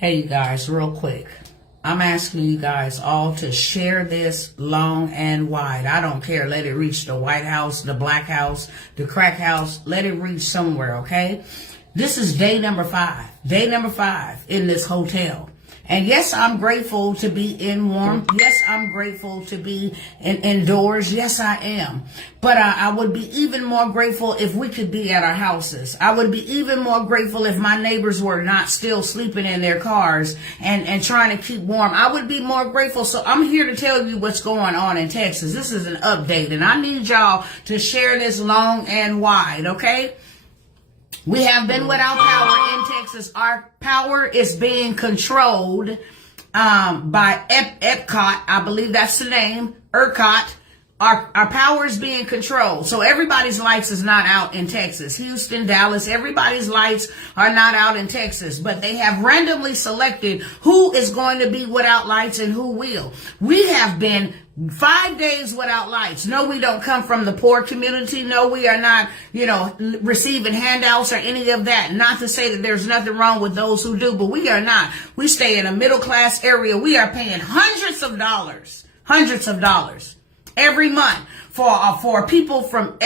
Hey, you guys, real quick. I'm asking you guys all to share this long and wide. I don't care. Let it reach the White House, the Black House, the Crack House. Let it reach somewhere, okay? This is day number 5. Day number 5 in this hotel. And yes, I'm grateful to be in warm. Yes, I'm grateful to be indoors. Yes, I am. But I would be even more grateful if we could be at our houses. I would be even more grateful if my neighbors were not still sleeping in their cars and trying to keep warm. I would be more grateful. So I'm here to tell you what's going on in Texas. This is an update, and I need y'all to share this long and wide, okay? We have been without power in Texas. Our power is being controlled by Epcot. I believe that's the name. ERCOT. Our power is being controlled. So everybody's lights is not out in Texas. Houston, Dallas, everybody's lights are not out in Texas. But they have randomly selected who is going to be without lights and who will. We have been 5 days without lights. No, we don't come from the poor community. No, we are not, receiving handouts or any of that. Not to say that there's nothing wrong with those who do, but we are not. We stay in a middle class area. We are paying hundreds of dollars every month for people from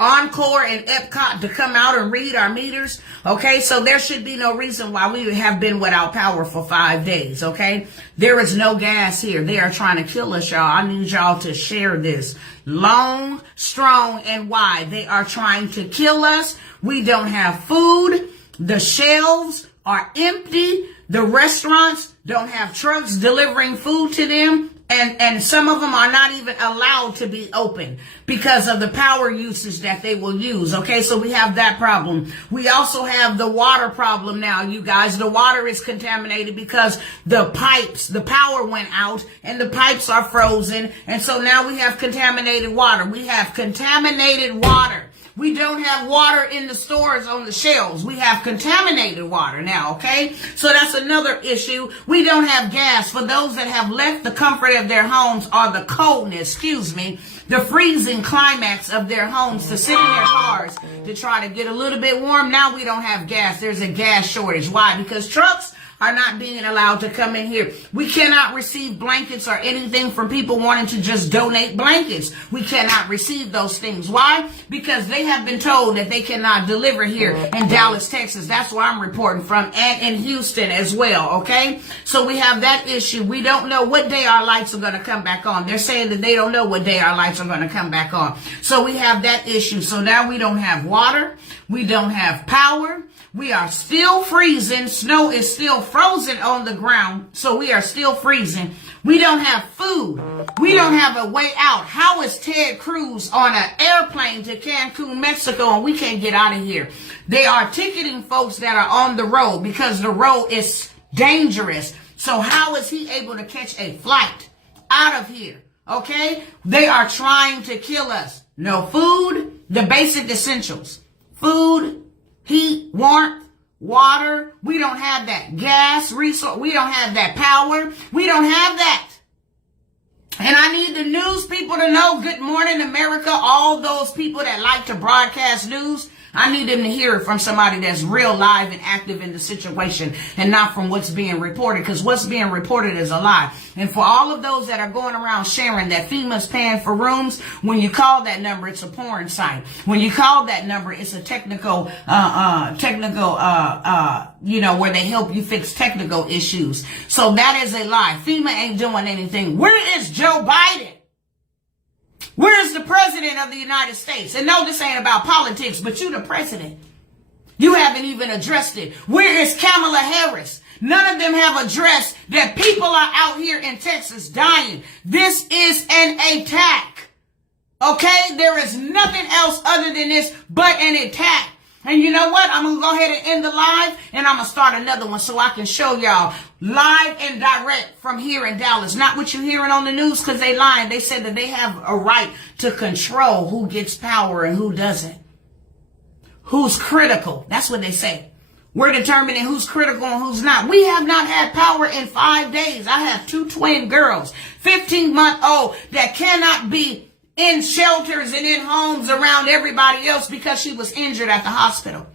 Encore and Epcot to come out and read our meters. Okay, so there should be no reason why we have been without power for 5 days. Okay, there is no gas here. They are trying to kill us, y'all. I need y'all to share this long, strong, and wide. They are trying to kill us. We don't have food. The shelves are empty. The restaurants don't have trucks delivering food to them. And some of them are not even allowed to be open because of the power usage that they will use. Okay, so we have that problem. We also have the water problem now, you guys. The water is contaminated because the power went out and the pipes are frozen. And so now we have contaminated water. We have contaminated water. We don't have water in the stores on the shelves. We have contaminated water now, okay? So that's another issue. We don't have gas. For those that have left the comfort of their homes or the coldness, the freezing climax of their homes to sit in their cars to try to get a little bit warm. Now we don't have gas. There's a gas shortage. Why? Because trucks are not being allowed to come in here. We cannot receive blankets or anything from people wanting to just donate blankets. We cannot receive those things. Why? Because they have been told that they cannot deliver here in Dallas, Texas. That's where I'm reporting from, and in Houston as well, okay? So we have that issue. We don't know what day our lights are going to come back on. They're saying that they don't know what day our lights are going to come back on. So we have that issue. So now we don't have water. We don't have power. We are still freezing. Snow is still frozen on the ground, so we are still freezing. We don't have food. We don't have a way out. How is Ted Cruz on an airplane to Cancun, Mexico, and we can't get out of here? They are ticketing folks that are on the road because the road is dangerous. So how is he able to catch a flight out of here? Okay? They are trying to kill us. No food, the basic essentials. Food, heat, warmth, water. We don't have that. Gas, resource. We don't have that. Power. We don't have that. And I need the news people to know, good morning, America. All those people that like to broadcast news, I need them to hear it from somebody that's real live and active in the situation and not from what's being reported, because what's being reported is a lie. And for all of those that are going around sharing that FEMA's paying for rooms, when you call that number, it's a porn site. When you call that number, it's a technical, where they help you fix technical issues. So that is a lie. FEMA ain't doing anything. Where is Joe Biden? Where is the president of the United States? And no, this ain't about politics, but you the president. You haven't even addressed it. Where is Kamala Harris? None of them have addressed that people are out here in Texas dying. This is an attack. Okay? There is nothing else other than this but an attack. And you know what? I'm going to go ahead and end the live, and I'm going to start another one so I can show y'all live and direct from here in Dallas. Not what you're hearing on the news, because they lying. They said that they have a right to control who gets power and who doesn't. Who's critical. That's what they say. We're determining who's critical and who's not. We have not had power in 5 days. I have 2 twin girls, 15-month-old, that cannot be in shelters and in homes around everybody else because she was injured at the hospital.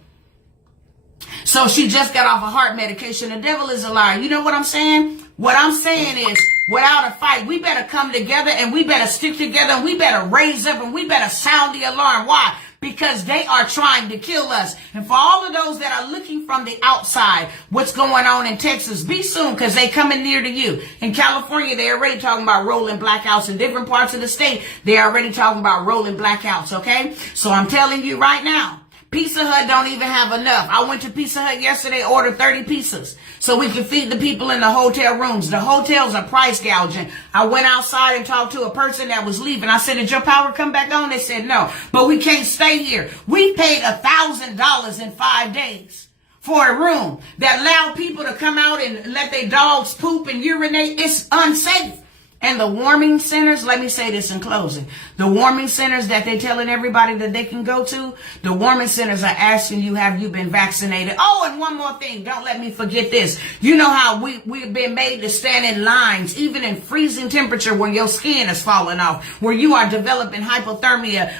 So she just got off a heart medication. The devil is a liar. You know what I'm saying? What I'm saying is, without a fight, we better come together and we better stick together and we better raise up and we better sound the alarm. Why? Because they are trying to kill us. And for all of those that are looking from the outside, what's going on in Texas, be soon, because they coming near to you. In California, they're already talking about rolling blackouts. In different parts of the state, they're already talking about rolling blackouts, okay? So I'm telling you right now, Pizza Hut don't even have enough. I went to Pizza Hut yesterday, ordered 30 pizzas so we could feed the people in the hotel rooms. The hotels are price gouging. I went outside and talked to a person that was leaving. I said, did your power come back on? They said, no, but we can't stay here. We paid $1,000 in 5 days for a room that allowed people to come out and let their dogs poop and urinate. It's unsafe. And the warming centers, let me say this in closing. The warming centers that they're telling everybody that they can go to, the warming centers are asking you, have you been vaccinated? Oh, and one more thing. Don't let me forget this. You know how we've been made to stand in lines, even in freezing temperature where your skin is falling off, where you are developing hypothermia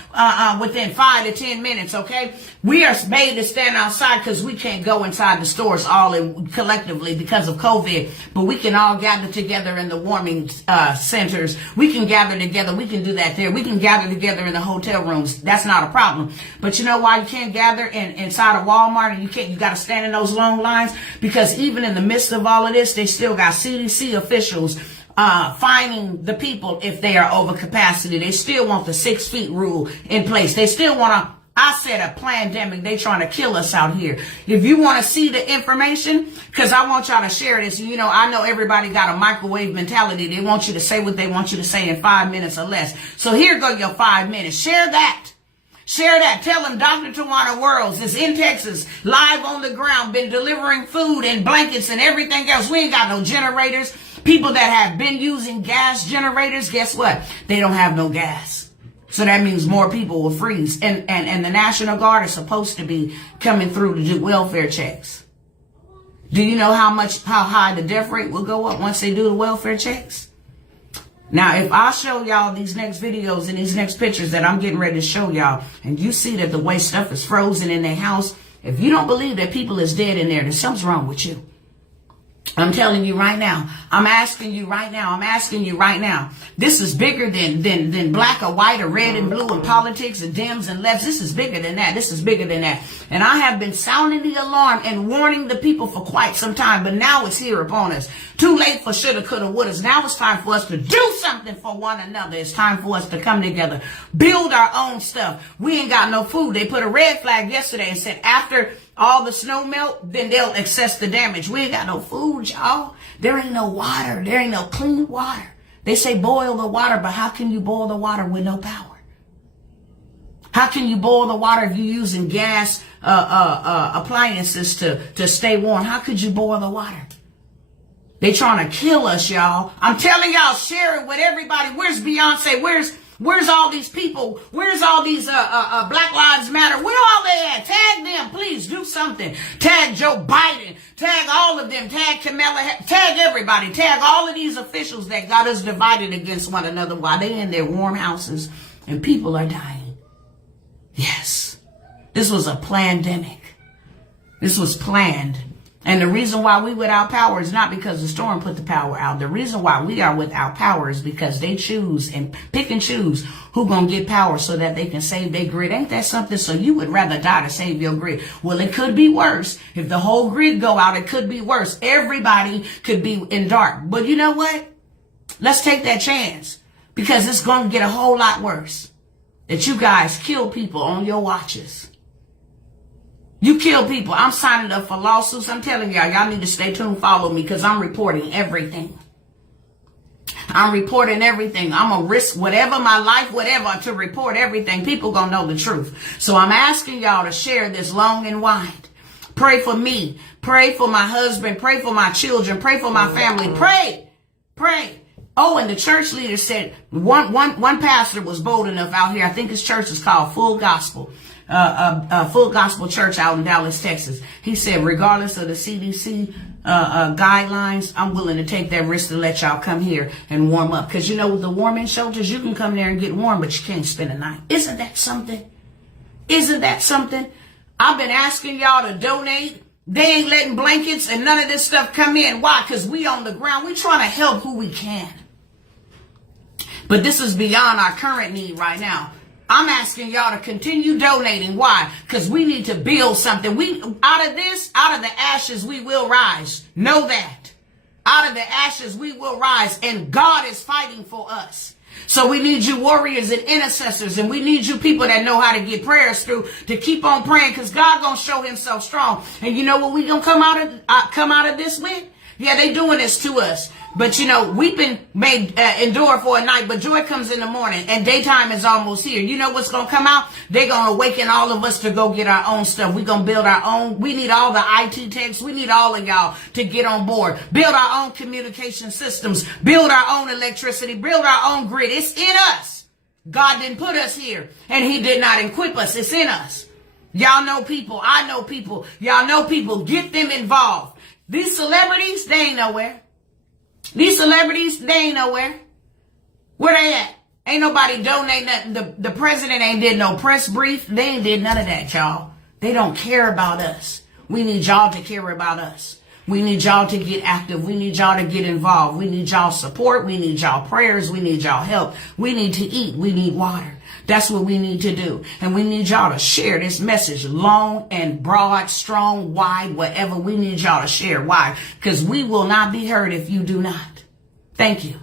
within 5 to 10 minutes, okay? We are made to stand outside because we can't go inside the stores collectively because of COVID, but we can all gather together in the warming centers. We can gather together. We can do that there. We can gather together in the hotel rooms. That's not a problem. But you know why you can't gather inside of Walmart and you got to stand in those long lines? Because even in the midst of all of this, they still got CDC officials fining the people if they are over capacity. They still want the 6 feet rule in place. They still want to, I said, a pandemic. They trying to kill us out here. If you want to see the information, because I want y'all to share this. You know, I know everybody got a microwave mentality. They want you to say what they want you to say in 5 minutes or less. So here go your 5 minutes. Share that. Share that. Tell them Dr. Tawana Worlds is in Texas, live on the ground, been delivering food and blankets and everything else. We ain't got no generators. People that have been using gas generators, guess what? They don't have no gas. So that means more people will freeze. And the National Guard is supposed to be coming through to do welfare checks. Do you know how high the death rate will go up once they do the welfare checks? Now, if I show y'all these next videos and these next pictures that I'm getting ready to show y'all, and you see that the way stuff is frozen in their house, if you don't believe that people is dead in there, then something's wrong with you. I'm telling you right now. I'm asking you right now. This is bigger than black or white or red and blue and politics and Dems and lefts. This is bigger than that. And I have been sounding the alarm and warning the people for quite some time, but now it's here upon us. Too late for shoulda, coulda, wouldas. Now it's time for us to do something for one another. It's time for us to come together, build our own stuff. We ain't got no food. They put a red flag yesterday and said after all the snow melt, then they'll assess the damage. We ain't got no food, y'all. There ain't no water. There ain't no clean water. They say boil the water, but how can you boil the water with no power? How can you boil the water if you're using gas appliances to stay warm? How could you boil the water? They trying to kill us, y'all. I'm telling y'all, share it with everybody. Where's Beyonce? Where's all these people? Where's all these Black Lives Matter? Where all they at? Tag them, please do something. Tag Joe Biden. Tag all of them. Tag Kamala. Tag everybody. Tag all of these officials that got us divided against one another while they in their warm houses and people are dying. Yes, this was a pandemic. This was planned. And the reason why we without power is not because the storm put the power out. The reason why we are without power is because they choose and pick and choose who gonna get power so that they can save their grid. Ain't that something? So you would rather die to save your grid. Well, it could be worse. If the whole grid go out, it could be worse. Everybody could be in dark. But you know what? Let's take that chance because it's gonna get a whole lot worse. That you guys kill people on your watches. You kill people. I'm signing up for lawsuits. I'm telling y'all need to stay tuned, follow me, because I'm reporting everything. I'm reporting everything. I'm going to risk whatever, my life, whatever, to report everything. People going to know the truth. So I'm asking y'all to share this long and wide. Pray for me. Pray for my husband. Pray for my children. Pray for my family. Pray. Oh, and the church leader said, one pastor was bold enough out here. I think his church is called Full Gospel. Full Gospel Church out in Dallas, Texas. He said, regardless of the CDC guidelines, I'm willing to take that risk to let y'all come here and warm up. Because you know, with the warming shelters, you can come there and get warm, but you can't spend a night. Isn't that something? Isn't that something? I've been asking y'all to donate They ain't letting blankets and none of this stuff come in. Why? Because we on the ground. We trying to help who we can. But this is beyond our current need right now. I'm asking y'all to continue donating. Why? Because we need to build something. Out of the ashes, we will rise. Know that. Out of the ashes, we will rise. And God is fighting for us. So we need you warriors and intercessors. And we need you people that know how to get prayers through to keep on praying. Because God going to show himself strong. And you know what we going to come out of this with? Yeah, they doing this to us. But, you know, weeping may endure for a night, but joy comes in the morning, and daytime is almost here. You know what's going to come out? They're going to awaken all of us to go get our own stuff. We're going to build our own. We need all the IT techs. We need all of y'all to get on board. Build our own communication systems. Build our own electricity. Build our own grid. It's in us. God didn't put us here, and he did not equip us. It's in us. Y'all know people. I know people. Y'all know people. Get them involved. These celebrities, they ain't nowhere. These celebrities, they ain't nowhere. Where they at? Ain't nobody donate nothing. The president ain't did no press brief. They ain't did none of that, y'all. They don't care about us. We need y'all to care about us. We need y'all to get active. We need y'all to get involved. We need y'all support. We need y'all prayers. We need y'all help. We need to eat. We need water. That's what we need to do. And we need y'all to share this message long and broad, strong, wide, whatever. We need y'all to share. Why? Because we will not be heard if you do not. Thank you.